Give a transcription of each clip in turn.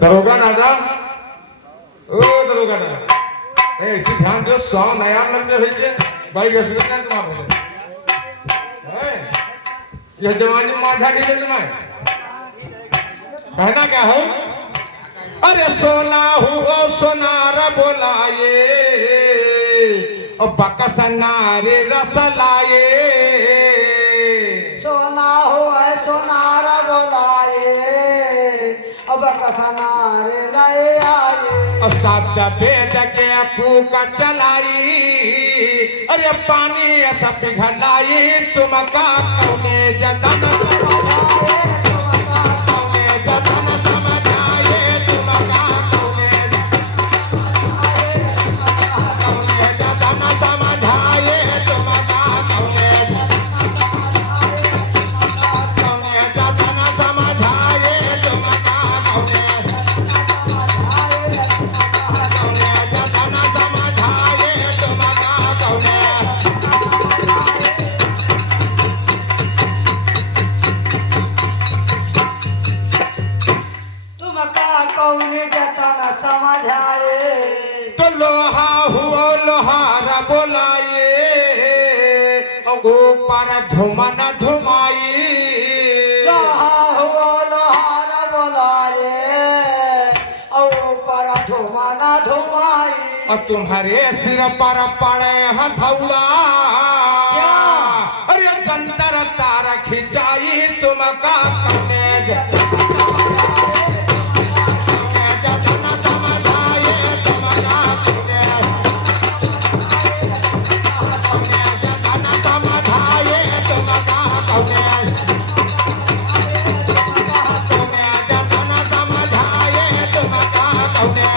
दरोगा दादा, ओ दरोगा दादा, ऐसी ध्यान दो 100 नया लंबे भेजे भाई रसगुल्ला क्या तुम्हारे बोले हैं यह जवानी माथा ढीले तुम्हारे कहना क्या है अरे सोना हुआ सोनार बोलाए और बकसनारे रस लाए सोना हुआ सोनार बोलाए अब कथनारे लाए आए शब्द वेद के फूक चलाई अरे पानी ऐसा पिघलाई तुम का कौने जतन कौने जतन समझाए तुम का कौने जतन समझाए तुम का कौने जतन समझाए तुम का कौने तो लोहा हुआ लोहारा बोलाए ऊपर धुमन धुमाई लोहा हुआ लोहारा बोलाए ऊपर धुमाना धुमाई और तुम्हारे सिर पर पड़े हथौड़ा अरे जंतर तार खिंचाई तुम का कौने जतन समझाए तुम का कौने जतन समझाए तुम का कौने जतन समझाए तुम का कौने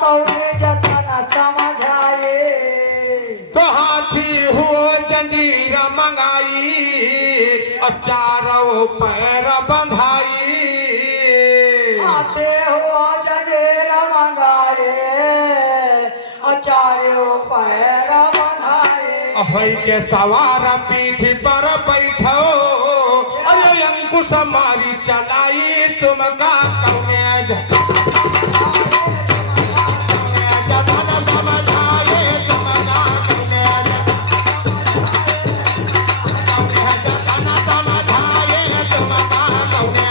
कौने जतना समझाए तो हाथी हुओ जंजीर मंगाई और चारों पैर बंधाई आते हुआ जनेर मंगाए और चारों पैर बंधाए हई के सवार पीठ पर बैठो अरे अंकुश मारी चलाई तुम का कौने जतन समझाए तुम का कौने जतन समझाए तुम का कौने जतन समझाए तुम का कौने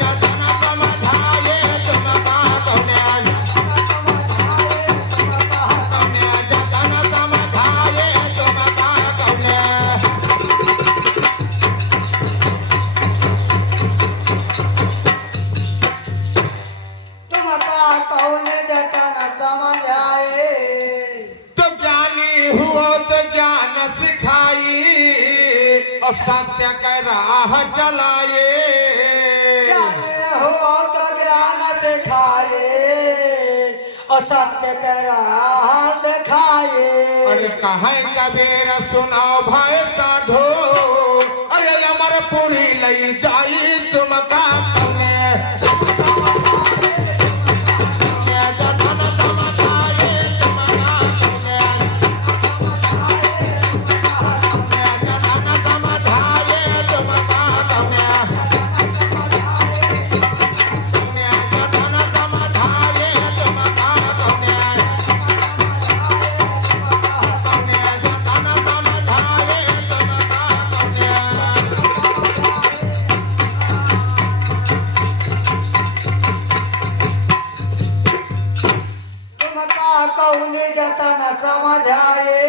जतन समझाए तुम का कौने कौने जतना समझाए तो ज्ञानी हुआ तो ज्ञान सिखाई और सत्य का राह चलाए ज्ञानी हुआ तो ज्ञान सिखाए और सत्य का राह दिखाए अरे कहे कबीर सुनाओ भाई साधो अरे अमरपुरी लई जाई तुम का कौने जतन समझाए तुम का कौने जतन समझाए तुम का कौने जतन समझाए तुम का कौने जतन समझाए तुम का कौने कौने जतना समझाए